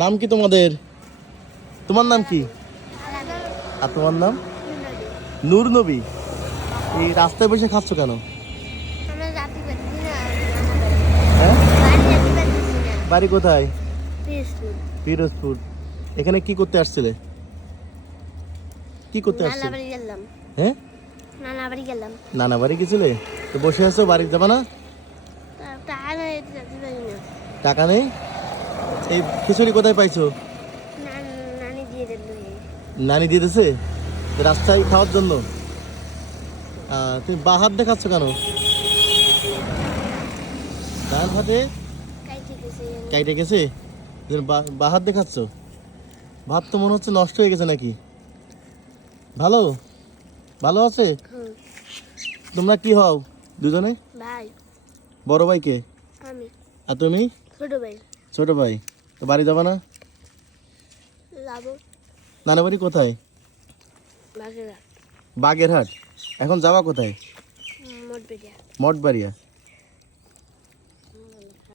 নাম কি তোমাদের? তোমার নাম কি? আর তোমার নাম? নূর নবী। এই রাস্তায় বসে খাচ্ছ কেন? হ্যাঁ? বাড়ি কোথায়? পিরোজপুর। এখানে কি করতে আসছিলে? কি করতে আসছিলে? হ্যাঁ? নানা বাড়ি গেছিলে? তো বসে আছো বাড়ি যাবা না। টাকা নেই? এই খিচুড়ি কোথায় পাইছো? নানি দিয়ে দিছে? রাস্তায় খাওয়ার জন্য? তুমি বা হাত দেখাচ্ছ কেন? ডান হাতে কাইটে গেছে বা- হাত দেখাচ্ছ ভাত তো মনে হচ্ছে নষ্ট হয়ে গেছে নাকি? ভালো? ভালো আছে? তোমরা কি হও দুজনে? ভাই। বড় ভাইকে? আমি। আর তুমি? ছোট ভাই। ছোট ভাই তো বাড়ি যাবা না? নানা বাড়ি কোথায়? বাগেরা বাগেরহাট। এখন যাওয়া কোথায়? মঠবাড়িয়া।